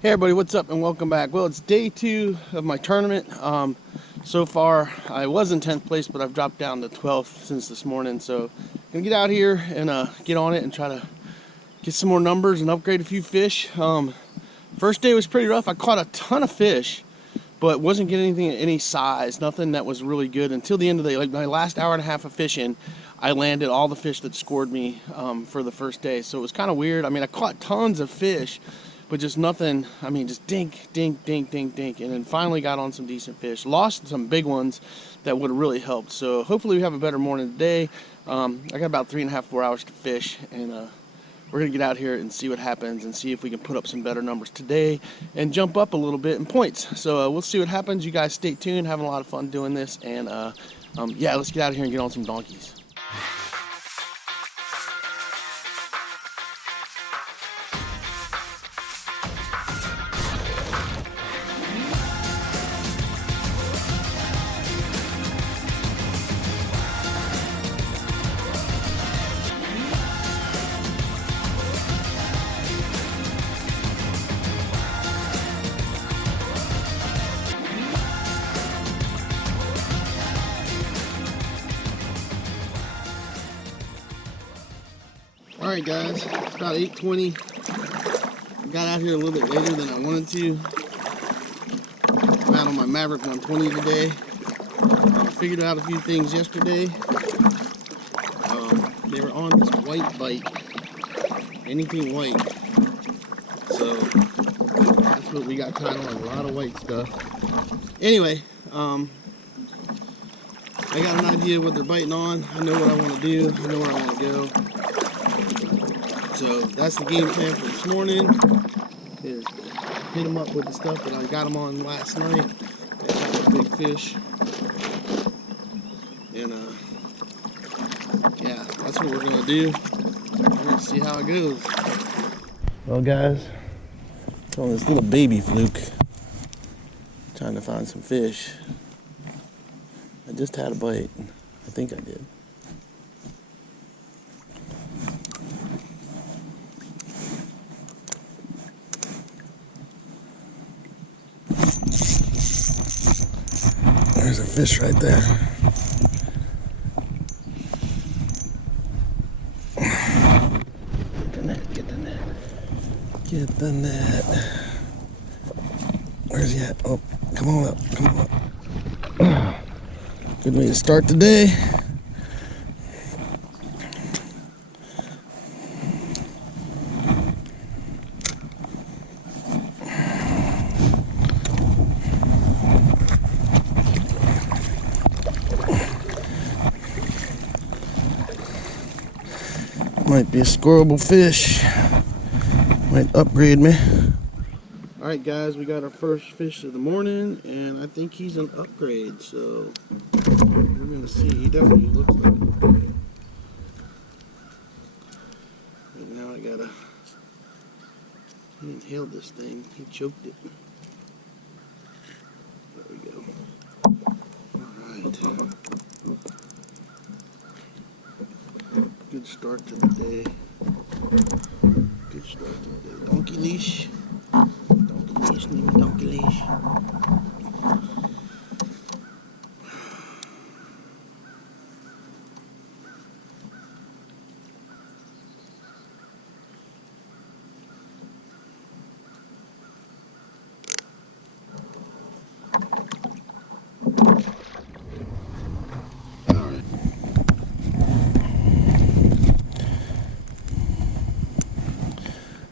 Hey everybody, what's up and welcome back. Well, it's day 2 of my tournament. So far I was in 10th place, but I've dropped down to 12th since this morning. So I'm gonna get out here and get on it and try to get some more numbers and upgrade a few fish. First day was pretty rough. I caught a ton of fish, but wasn't getting anything any size, nothing that was really good until the end of the day. Like my last hour and a half of fishing, I landed all the fish that scored me for the first day. So it was kind of weird. I mean, I caught tons of fish, but just nothing. I mean, just dink, dink, dink, dink, dink, and then finally got on some decent fish. Lost some big ones that would have really helped. So hopefully we have a better morning today. I got about 3.5 more hours to fish, and we're gonna get out here and see what happens and see if we can put up some better numbers today and jump up a little bit in points. So we'll see what happens. You guys stay tuned. Having a lot of fun doing this, and yeah, let's get out of here and get on some donkeys. Alright guys, it's about 8:20. I got out here a little bit later than I wanted to. I'm out on my Maverick 120 today. Figured out a few things yesterday. They were on this white bite. Anything white. So that's what we got caught on, a lot of white stuff. Anyway, I got an idea what they're biting on. I know what I want to do. I know where I want to go. So that's the game plan for this morning, is hit them up with the stuff that I got them on last night. They got big fish. And yeah, that's what we're gonna do. We're gonna see how it goes. Well guys, on this little baby fluke, trying to find some fish. I just had a bite. I think I did. There's a fish right there. Get the net, get the net. Get the net. Where's he at? Oh, come on up, come on up. Good way to start the day. Might be a scoreable fish. Might upgrade me. Alright guys, we got our first fish of the morning, and I think he's an upgrade, so we're gonna see. He definitely looks like an upgrade. And now I gotta, he inhaled this thing, he choked it. There we go. Alright. Good start to the day. Good start to the day. Donkey leash. Donkey leash, nigga, donkey leash.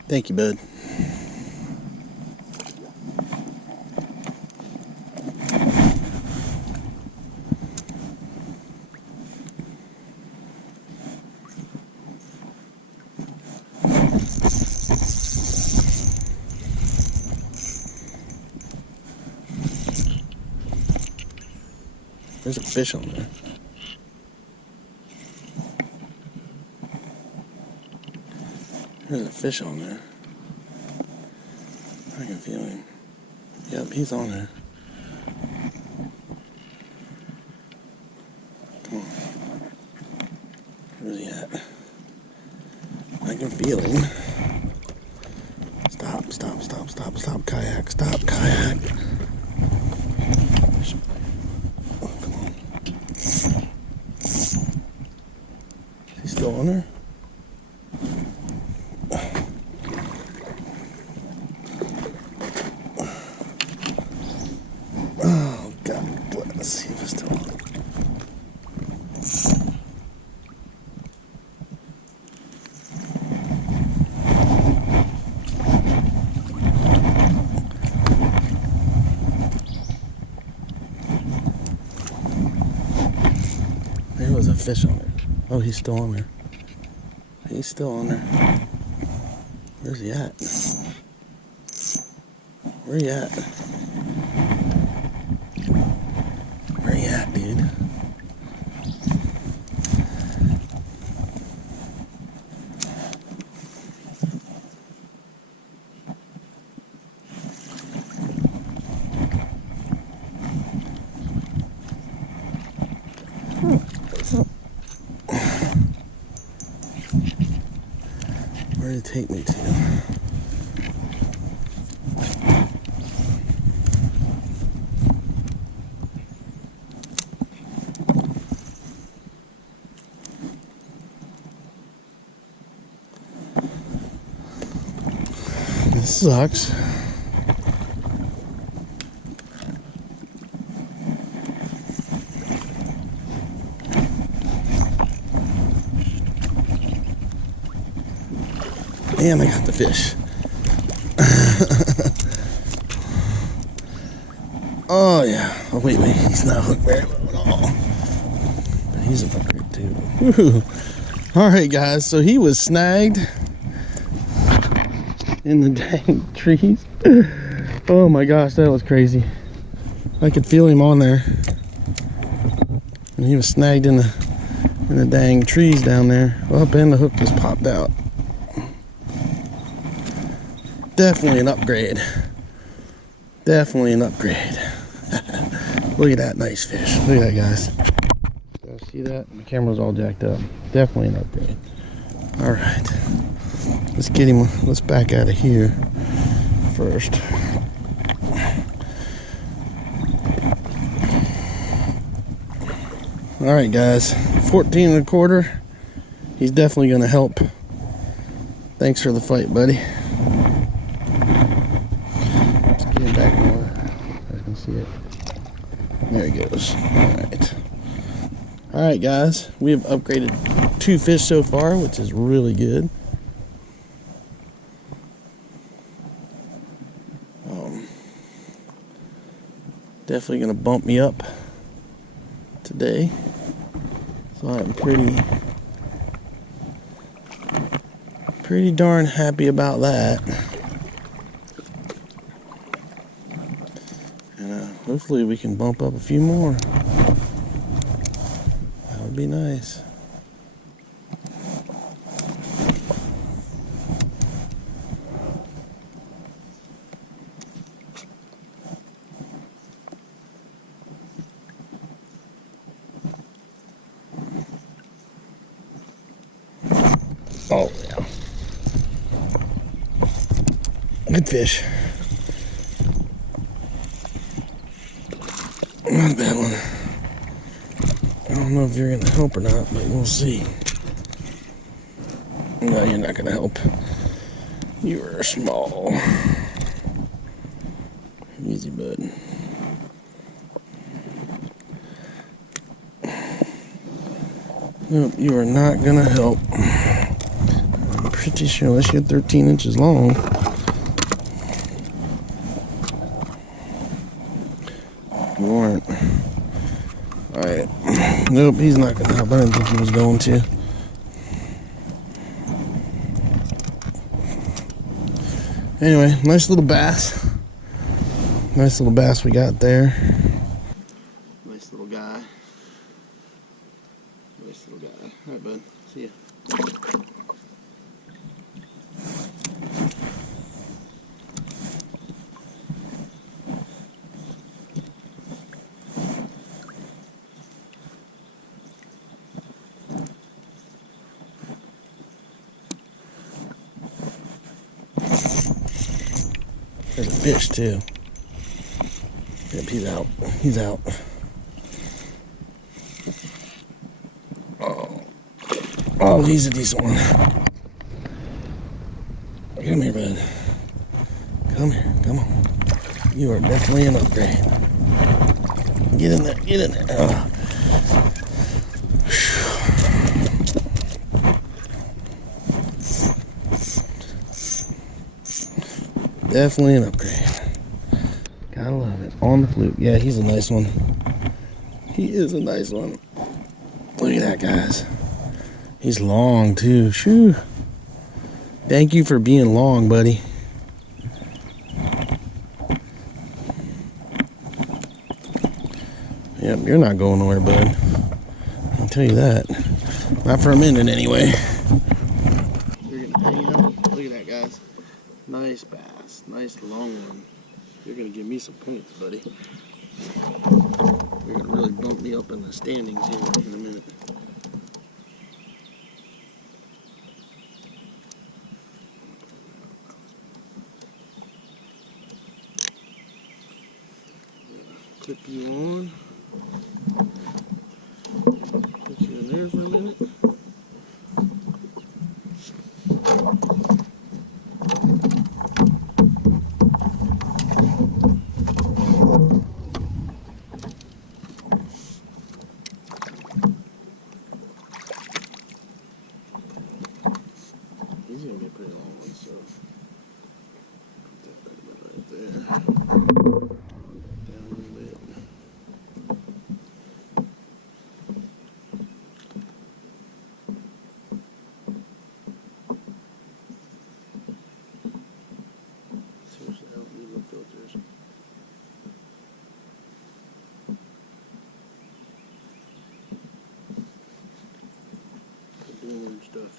Thank you, bud. There's a fish on there. There's a fish on there. I can feel him. Yep, he's on there. Come on. Where's he at? I can feel him. Stop. Stop, Kayak. Stop, Kayak. Oh, come on. Is he still on there? Oh, God. Let's see if it's still on. There was a fish on there. Oh, he's still on there. He's still on there. Where's he at? Where you at? Where you at, dude? Where did it take me to? This sucks. And I got the fish. Oh yeah. Oh wait, he's not hooked very well at all. But he's a fucker too. Woo-hoo. All right, guys. So he was snagged in the dang trees. Oh my gosh, that was crazy. I could feel him on there, and he was snagged in the dang trees down there. Up, and the hook just popped out. Definitely an upgrade. Definitely an upgrade. Look at that nice fish. Look at that, guys. See that? My camera's all jacked up. Definitely an upgrade. All right. Let's get him. Let's back out of here first. All right, guys. 14 1/4. He's definitely going to help. Thanks for the fight, buddy. Let's get him back more. I can see it. There he goes. All right, guys. We have upgraded 2 fish so far, which is really good. Definitely going to bump me up today. So I'm pretty darn happy about that. And hopefully we can bump up a few more. That would be nice. Oh, yeah. Good fish. Not a bad one. I don't know if you're going to help or not, but we'll see. No, you're not going to help. You are small. Easy, bud. Nope, you are not going to help. I'm pretty sure, unless you're 13 inches long. You aren't. Alright. Nope, he's not going to help. I didn't think he was going to. Anyway, nice little bass. Nice little bass we got there. Nice little guy. Nice little guy. Alright, bud. See ya. There's a fish too. Yep, he's out. He's out. Oh, he's a decent one. Come here, bud. Come here. Come on. You are definitely an upgrade. Get in there. Get in there. Oh. Definitely an upgrade. Gotta love it. On the fluke. Yeah, he's a nice one. He is a nice one. Look at that, guys. He's long, too. Shoo. Thank you for being long, buddy. Yep, you're not going nowhere, bud. I'll tell you that. Not for a minute, anyway. You're gonna hang out. Look at that, guys. Nice bass. Nice long one. You're gonna give me some points, buddy. You're gonna really bump me up in the standings here in a minute. Clip you on. Put you in there for a minute. He's gonna be a pretty long one, so put that right there. Down a little bit. Seriously, I don't need no filters. Keep doing weird stuff.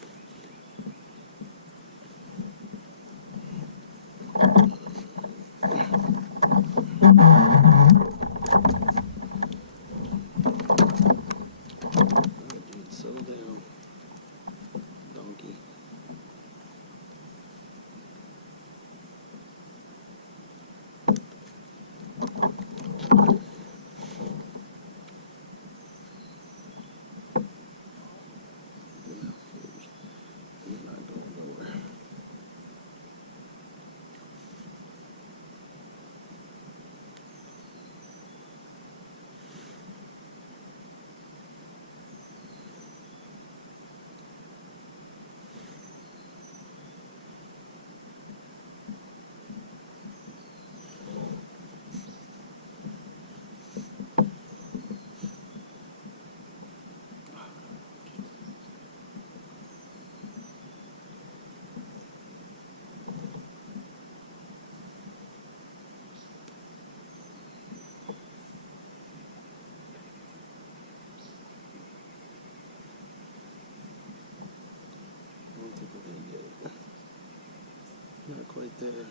Not quite there.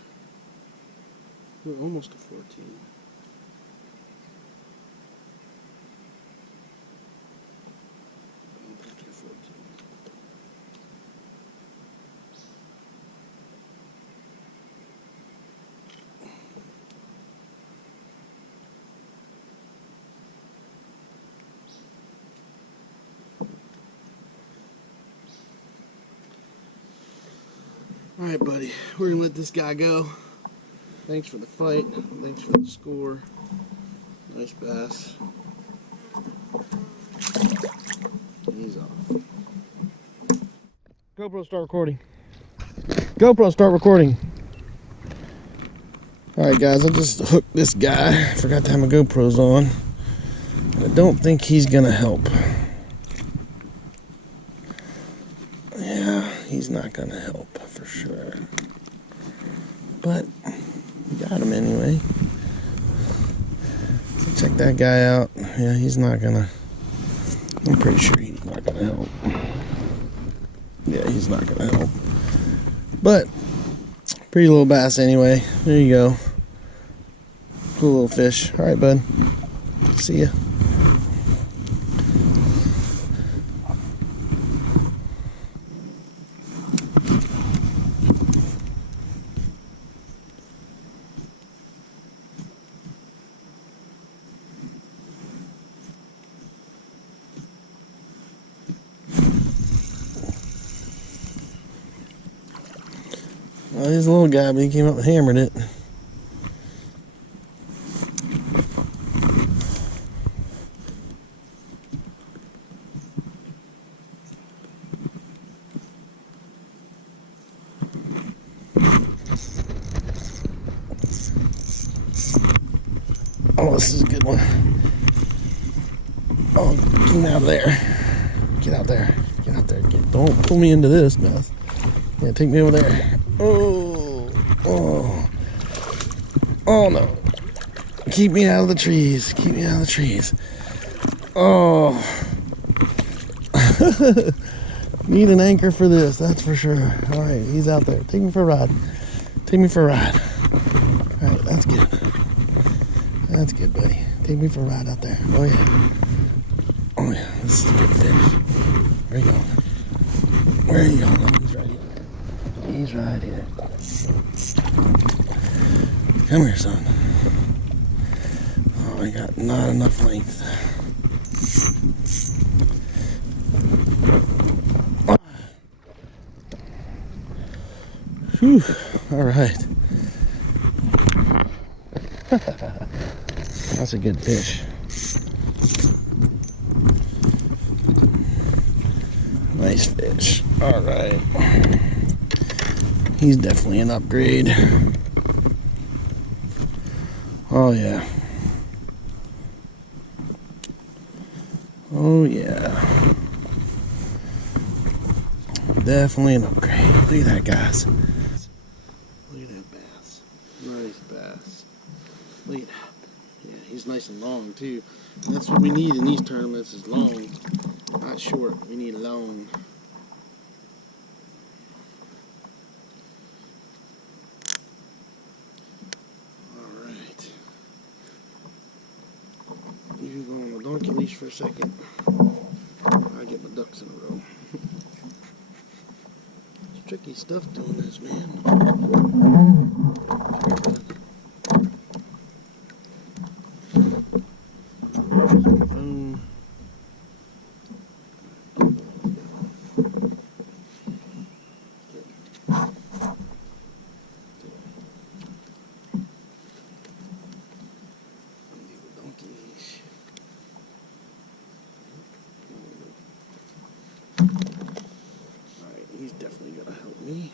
We're almost to 14. I don't think you're 14. Alright, buddy, we're gonna let this guy go. Thanks for the fight. Thanks for the score. Nice bass. And he's off. GoPro, start recording. GoPro, start recording. Alright, guys, I just hooked this guy. I forgot to have my GoPros on. I don't think he's gonna help. Yeah, he's not gonna help for sure. But we got him anyway. So check that guy out. Yeah, he's not gonna. I'm pretty sure he's not gonna help. Yeah, he's not gonna help. But pretty little bass anyway. There you go. Cool little fish. All right, bud. See ya. he's a little guy, but he came up and hammered it. Oh, this is a good one. Oh, get out of there. Get out there. Get out there. Don't pull me into this mess. Yeah, take me over there. Oh. Oh. Oh, no. Keep me out of the trees. Keep me out of the trees. Oh. Need an anchor for this, that's for sure. All right, he's out there. Take me for a ride. Take me for a ride. All right, that's good. That's good, buddy. Take me for a ride out there. Oh, yeah. Oh, yeah. This is a good fish. Where are you going? Where are you going? Oh, he's right here. He's right here. Come here, son. Oh, I got not enough length. Whew. All right. That's a good fish. Nice fish. All right. He's definitely an upgrade. Oh, yeah. Oh, yeah. Definitely an upgrade. Look at that, guys. Look at that bass. Nice bass. Look at that. Yeah, he's nice and long, too. And that's what we need in these tournaments is long. Not short. We need long. Alright. You can go on the donkey leash for a second. I get my ducks in a row. It's tricky stuff doing this, man. Alright, he's definitely gonna help me.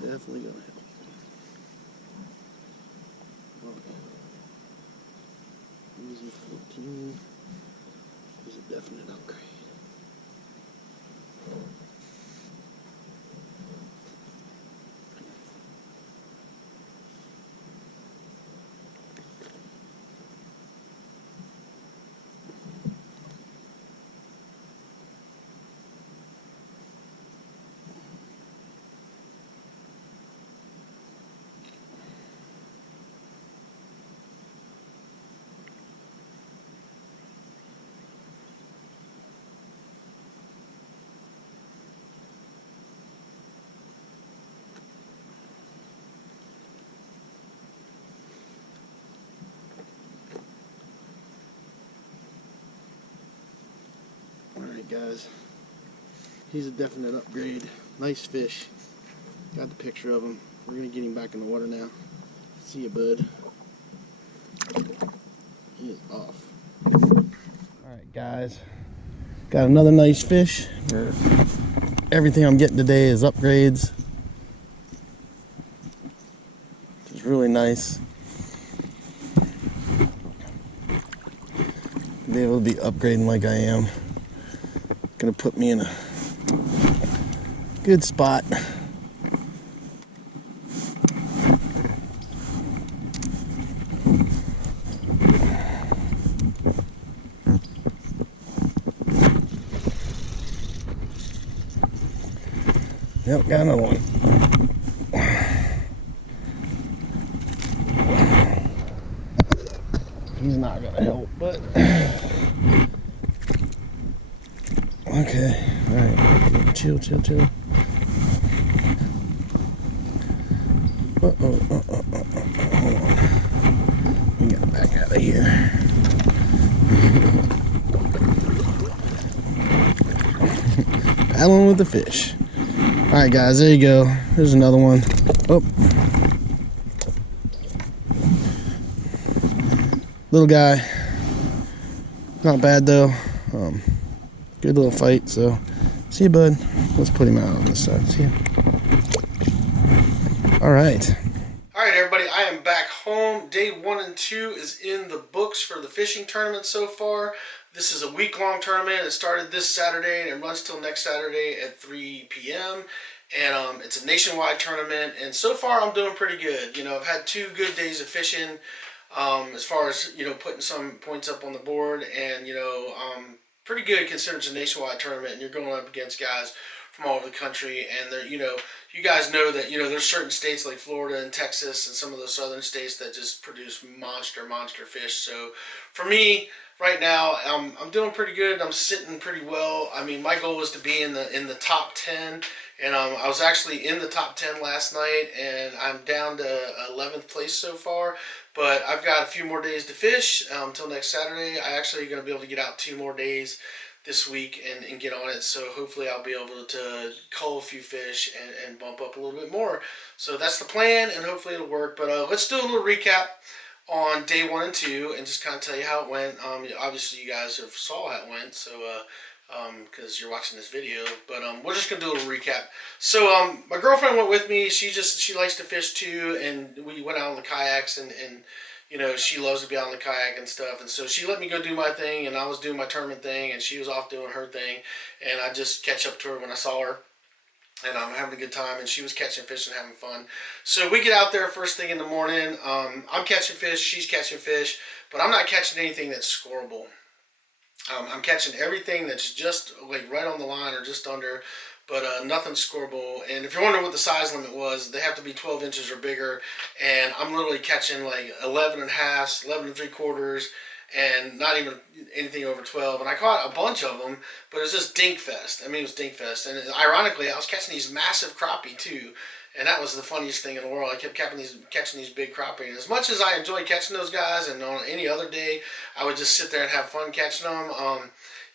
Definitely gonna help. Okay. Using 14 is a definite upgrade. Alright guys, he's a definite upgrade. Nice fish. Got the picture of him. We're going to get him back in the water now. See you, bud. He is off. Alright guys, got another nice fish. Everything I'm getting today is upgrades. It's really nice. To be able to be upgrading like I am. Gonna put me in a good spot. Yep, got another one. He's not gonna help, but okay, all right, chill. Hold on. We got back out of here. Paddling with the fish. All Alright guys, there you go. There's another one. Oh. Little guy. Not bad though. Good little fight. So, see you, bud. Let's put him out on this side. See you. Alright. Alright everybody, I am back home. Day 1 and 2 is in the books for the fishing tournament so far. This is a week-long tournament. It started this Saturday and it runs till next Saturday at 3 p.m. And it's a nationwide tournament. And so far I'm doing pretty good. You know, I've had 2 good days of fishing as far as, you know, putting some points up on the board. And, you know, pretty good considering it's a nationwide tournament and you're going up against guys from all over the country. And they're, you know, you guys know that, you know, there's certain states like Florida and Texas and some of those southern states that just produce monster fish. So for me right now, I'm doing pretty good. I'm sitting pretty well. I mean, my goal was to be in the top 10, and I was actually in the top 10 last night, and I'm down to 11th place so far. But I've got a few more days to fish until next Saturday. I actually going to be able to get out 2 more days this week and get on it, so hopefully I'll be able to cull a few fish and bump up a little bit more. So that's the plan, and hopefully it'll work. But let's do a little recap on day 1 and 2 and just kind of tell you how it went. Obviously you guys have saw how it went, so because you're watching this video, but we're just gonna do a little recap. So my girlfriend went with me. She likes to fish too, and we went out on the kayaks, and you know, she loves to be out on the kayak and stuff, and so she let me go do my thing, and I was doing my tournament thing, and she was off doing her thing, and I just catch up to her when I saw her, and I'm having a good time, and she was catching fish and having fun. So we get out there first thing in the morning. I'm catching fish, she's catching fish, but I'm not catching anything that's scoreable. I'm catching everything that's just like right on the line or just under, but nothing scoreable. And if you're wondering what the size limit was, they have to be 12 inches or bigger, and I'm literally catching like 11 and a half, 11 and 3/4, and not even anything over 12. And I caught a bunch of them, but it was just dink fest. I mean, it was dink fest. And ironically, I was catching these massive crappie too. And that was the funniest thing in the world. I kept catching these big crappie. And as much as I enjoy catching those guys, and on any other day, I would just sit there and have fun catching them.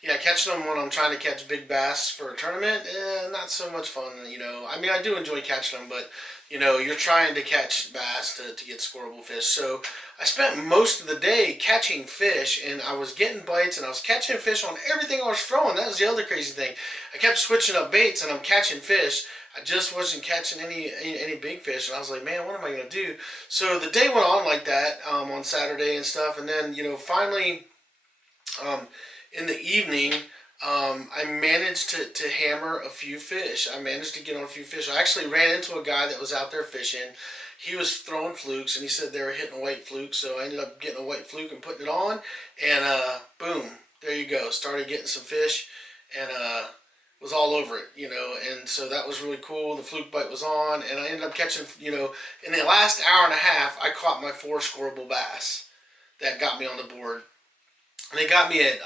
Yeah, catching them when I'm trying to catch big bass for a tournament, not so much fun, you know. I mean, I do enjoy catching them, but, you know, you're trying to catch bass to get scoreable fish. So I spent most of the day catching fish, and I was getting bites, and I was catching fish on everything I was throwing. That was the other crazy thing. I kept switching up baits, and I'm catching fish. I just wasn't catching any big fish, and I was like, man, what am I going to do? So the day went on like that on Saturday and stuff, and then, you know, finally in the evening, I managed to hammer a few fish. I managed to get on a few fish. I actually ran into a guy that was out there fishing. He was throwing flukes, and he said they were hitting a white fluke, so I ended up getting a white fluke and putting it on, and boom, there you go. Started getting some fish, and was all over it, you know, and so that was really cool. The fluke bite was on, and I ended up catching, you know, in the last hour and a half, I caught my 4 scoreable bass that got me on the board. And they got me at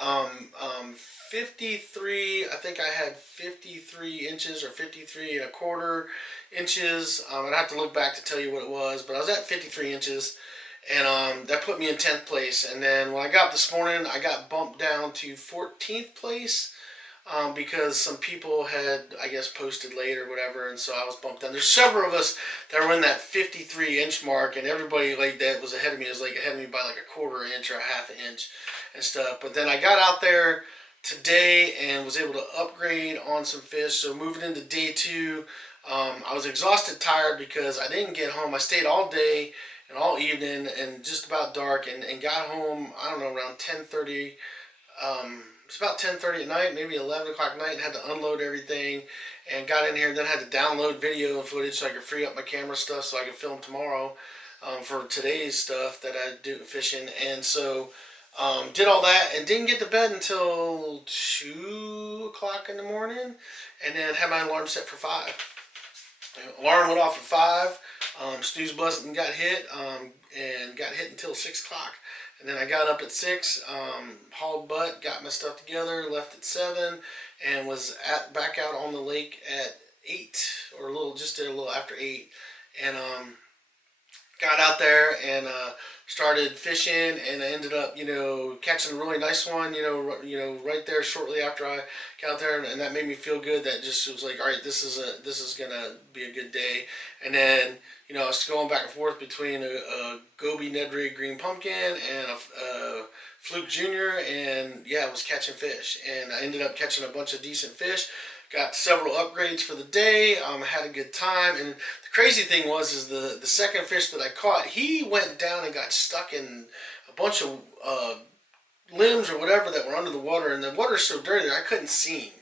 53, I think I had 53 inches or 53 1/4 inches. I'd have to look back to tell you what it was, but I was at 53 inches, and that put me in 10th place. And then when I got up this morning, I got bumped down to 14th place. Because some people had, I guess, posted late or whatever, and so I was bumped down. There's several of us that were in that 53-inch mark, and everybody like that was ahead of me was like ahead of me by like 1/4 inch or a 1/2 inch and stuff. But then I got out there today and was able to upgrade on some fish. So moving into day 2, I was exhausted, tired because I didn't get home. I stayed all day and all evening and just about dark, and got home, I don't know, around 10:30. It's about 10:30 at night, maybe 11 o'clock at night, and had to unload everything, and got in here and then had to download video and footage so I could free up my camera stuff so I could film tomorrow for today's stuff that I do fishing. And so did all that and didn't get to bed until 2 o'clock in the morning, and then had my alarm set for 5. Alarm went off at 5. Snooze button got hit, and got hit until 6 o'clock. And then I got up at 6, hauled butt, got my stuff together, left at 7, and was back out on the lake at 8, or just a little after 8. And got out there and started fishing, and I ended up, catching a really nice one, right there shortly after I got out there, and that made me feel good. That just was like, all right, this is gonna be a good day. And then, I was going back and forth between a Goby Ned Rig Green Pumpkin and a Fluke Junior, and yeah, I was catching fish, and I ended up catching a bunch of decent fish. Got several upgrades for the day. Had a good time, and the crazy thing was, is the second fish that I caught, he went down and got stuck in a bunch of limbs or whatever that were under the water, and the water's so dirty that I couldn't see him.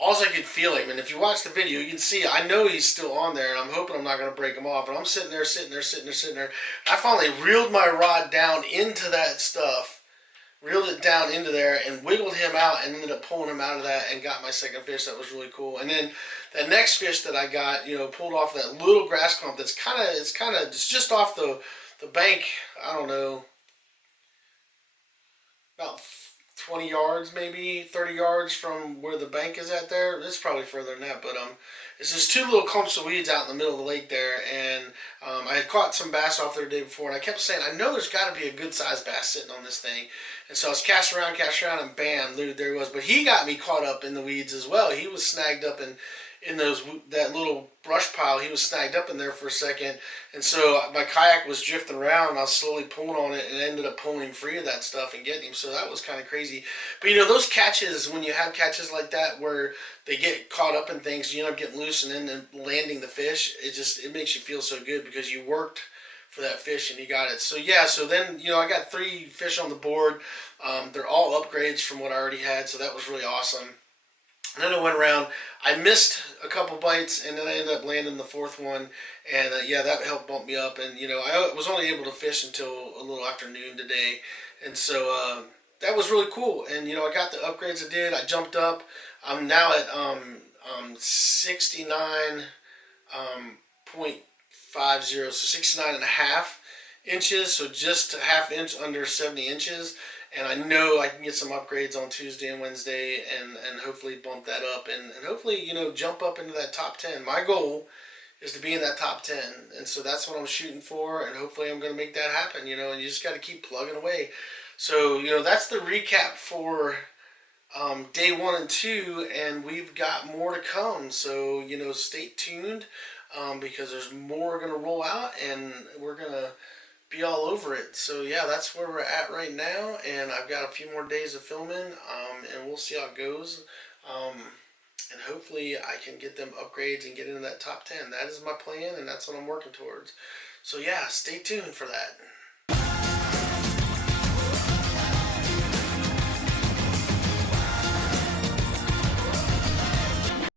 All I could feel him, and if you watch the video, you can see. I know he's still on there, and I'm hoping I'm not going to break him off. And I'm sitting there, sitting there, sitting there, sitting there. I finally reeled my rod down into that stuff, reeled it down into there, and wiggled him out, and ended up pulling him out of that, and got my second fish. That was really cool. And then that next fish that I got, pulled off that little grass clump. It's just off the bank. I don't know, about 20 yards, maybe 30 yards from where the bank is at there. It's probably further than that, but it's just two little clumps of weeds out in the middle of the lake there, and I had caught some bass off there the day before, and I kept saying, I know there's got to be a good sized bass sitting on this thing, and so I was casting around, and bam, dude, there he was. But he got me caught up in the weeds as well. He was snagged up in that little brush pile. He was snagged up in there for a second, and so my kayak was drifting around, and I was slowly pulling on it, and ended up pulling him free of that stuff and getting him. So that was kind of crazy. But those catches, when you have catches like that where they get caught up in things, you end up getting loose and then landing the fish, it makes you feel so good because you worked for that fish and you got it. So yeah, so then I got 3 fish on the board. They're all upgrades from what I already had, so that was really awesome. And then I went around. I missed a couple bites, and then I ended up landing the 4th one. And yeah, that helped bump me up. And I was only able to fish until a little after noon today, and so that was really cool. And I got the upgrades I did. I jumped up. I'm now at 69 .50, so 69 and a half inches, so just a half inch under 70 inches. And I know I can get some upgrades on Tuesday and Wednesday, and hopefully bump that up, and hopefully jump up into that top 10. My goal is to be in that top 10, and so that's what I'm shooting for, and hopefully I'm going to make that happen. And you just got to keep plugging away. So that's the recap for day 1 and 2, and we've got more to come. So stay tuned, because there's more going to roll out, and we're going to be all over it. So yeah, that's where we're at right now, and I've got a few more days of filming, and we'll see how it goes. And hopefully I can get them upgrades and get into that top 10. That is my plan, and that's what I'm working towards. So yeah, stay tuned for that.